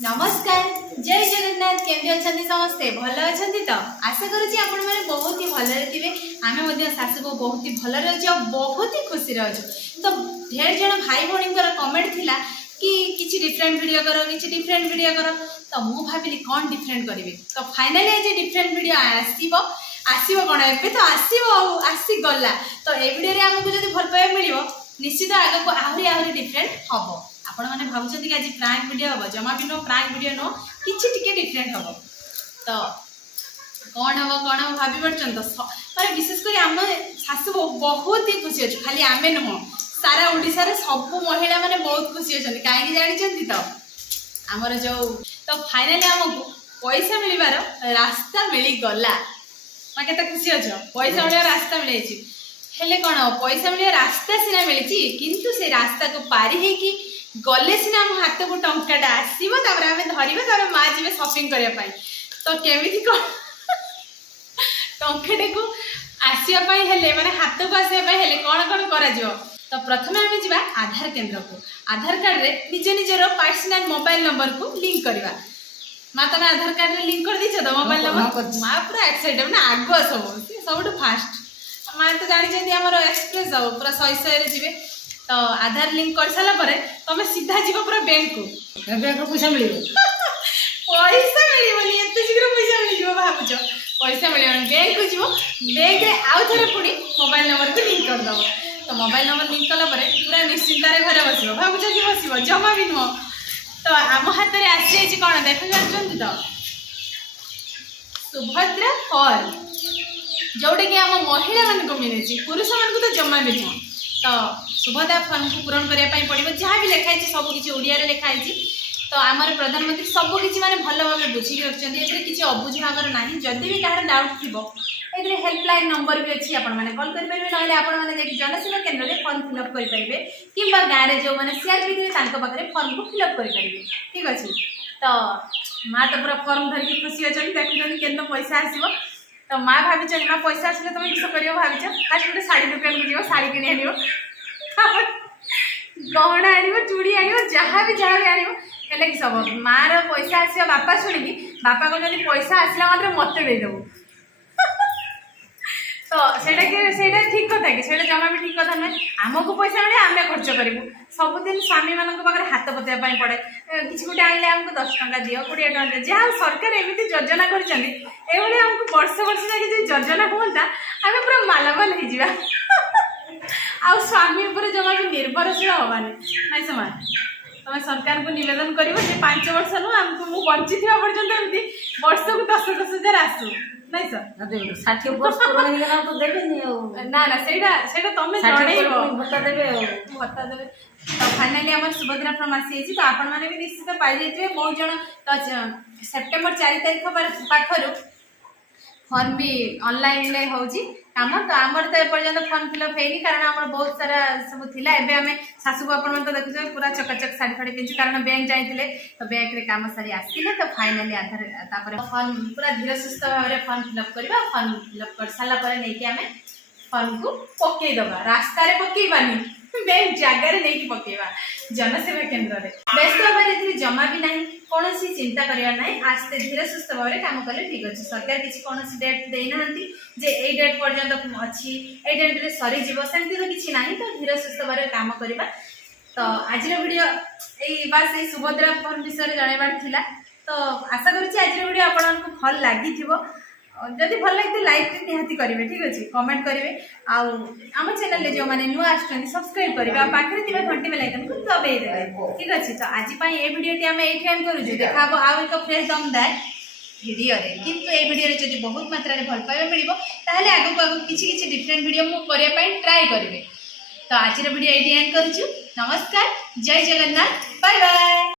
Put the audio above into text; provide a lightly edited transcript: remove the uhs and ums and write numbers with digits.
नमस्कार जय जगन्नाथ केमती अच्छा समस्ते भल अच्छा तो आशा करुँच आपण मैंने बहुत ही भलरे थे आम शाशु को बहुत ही भलरे अच्छे बहुत ही खुशी अच्छु तो ढेर जन भाई भाई कमेंट थिला कि किसी डिफरेंट वीडियो करो किसी डिफरेंट वीडियो करो तो मु भाविली कौन डिफरेंट करी तो फाइनाली आज डिफरेंट वीडियो आसो कौन ए तो आसी गला तो ये वीडियो आमको जो भल पाइबा मिल निश्चित आग को आहरी डिफरेंट हम आपण मैंने भावुं कि आज प्रांक वीडियो हम जमा भी नो प्रांक वीडियो नो किसी टिके डिफरेंट हम तो कौन हम भाभी पार्छन तो माने विशेषकर आम शाशु बहुत ही खुशी अच्छे खाली आमे नुह सारा ओडिशा रे सब महिला माने बहुत खुशी अच्छा कहीं जानी तो आमर जो तो फाइनाली आमको पैसा मिलबार रास्ता मिली गला मैं केते खुशी अच्छ पैसा मिलबार रास्ता मिले हेले कौन पैसा मिले रास्ता सीना मिली किंतु से रास्ता को पारी है कि गले सीना आम हाथ को टंकाटा आसो आम धरवा माँ जी सपिंग करने तो केमी कौन टंकाटा को आसवाई माने हाथ को आसवाई कौन कौन कर तो प्रथम आम जा आधार केन्द्र को आधार कार्ड रे निज निजर पर्सनल मोबाइल नंबर को लिंक करवा माँ तुम आधार कार्ड रे लिंक कर दीच तो मोबाइल नंबर माँ पूरा एक्साइटेड ना आग सब फास्ट माँ तो जानी आम एक्सप्रेस पूरा 100 जी तो आधार लिंक कर सारा पर तुम सीधा जीव पूरा बैंक को पैसा मिल पैसा मिलनी एत शीघ्र पैसा मिल भावुच पैसा मिल बैंक को जीव बैंक रे आउ थे पुणी मोबाइल नंबर को लिंक करदेव तो मोबाइल नंबर लिंक कलापर पूरा निश्चिंतार घर बस भावुच कि बस जमा भी नुह तो आम हाथ में आसी कौन देख पार्टी तो सुभद्रा फॉर्म जोटा कि आम महिला मान मिले पुरुष मान तो जमा भी नुह तो सुभद्रा फॉर्म को पूरण करने पड़ो जहाँ भी लिखाई सबकि ओडिया लिखाई तो आमर प्रधानमंत्री सबकि मैंने भल भाव बुझी रखते किसी अबुझ भाव ना जदि भी कहार डाउट थी ये हेल्पलाइन नंबर भी अच्छी आपने कल करेंगे ना आपने जनसेवा केन्द्र में फर्म फिलअप करेंगे कि गाँव में जो मैंने सीआरपी थे फर्म को फिलअप करेंगे ठीक अच्छे तो माँ तो पूरा फर्म धरिकी खुशी अच्छे देखुं के पैसा आसो तो माँ भाभी माँ पैसा आसले तुम किस कर भाई फास्ट गोटे शाढ़ी दुकान को जीव शाढ़ी कि आन गहना आण चूड़ी आण जहाँ भी आने कि सब माँ पैसा आस बापा शुणी बापा कहते पैसा आसला मात्र मत देदेबू तो सेटा ठीक कथा कि जमा भी ठीक कथा नुहे आमको पैसा मिले आम खर्च करूँ सबुदिन स्वामी मान पाखे हाथ पतवा पड़े किसी गोटे आने आमको 10 टंका दियो 20 टंका दियो जहाँ सरकार एमती योजना कर आमको वर्ष वर्ष जाके योजना हमें आम पूरा मालामाल हो आउ स्वामी उपर जमा भी निर्भरशील हवानी नाई समान तुम सरकार को निवेदन कर 5 वर्ष नु आमको बंची पर्यटन एमती वर्ष को 10,000 आसू नहीं सर 60 वर्ष तो देबेनी ना ना सेटा तुम जणैबो भत्ता देबे तो फाइनाली आम सुभद्रा फॉर्म आसी तो आपण मैंने भी निश्चित पाई जाइए बहुत जन तो सेप्टेम्बर 4 तारिख पाखर फॉर्म भी ऑनलाइन ले होजी काम तो आमर तो एपर्यंत फॉर्म फिलअप है कारण आम बहुत सारा सब थिला एबे आमे शाशु को आपण तो देखुछे पूरा चकाचक साड़ी फाड़ी पिंच कारण बैंक जाइतिले तो बैंक रे काम सारी आसिले तो फाइनली आधार तापर फॉर्म पूरा धीरे सुस्थ भाव में फॉर्म फिलअप करबा फॉर्म फिलअप कर साला पर नै कि आमे फॉर्म को पकई दबा रास्ता रे पकईबानी बैंक जगह रे नै कि पकईबा जनसेवा केन्द्र रे व्यस्त भाव में जमा भी नहीं कौन चिंता करवा ना आस्ते धीरे सुस्थ भाव में काम कले ठीक अच्छे सरकार किसी कौन डेट देना जे ए डेट पर्यटन अच्छी ए डेट रे सरी जीव सेमती तो किसी ना तो धीरे सुस्थ भाव में काम करवा तो आज वीडियो बास ये सुभद्रा फॉर्म विषय जनवार थिला तो आशा करुँच आज वीडियो आपको भल लगी जदि भल लगे लाइक निहाती करेंगे ठीक अच्छे कमेंट करेंगे आम चैनल जो मैंने नुआ आसुँच सब्सक्राइब करेंगे पाखे घंटी बेल आइकन को दबाई देवे ठीक अच्छे तो आज ये वीडियो आम ये करूँ देखा आउ एक फ्रेश दमदार वीडियो किंतु ये वीडियो जब बहुत मात्रा भल पाइबा मिल आगे आगे किसी डिफरेंट वीडियो मुझे ट्राए करेंगे तो आज वीडियो ये एंड करुँ नमस्कार जय जगन्नाथ बाय बाय।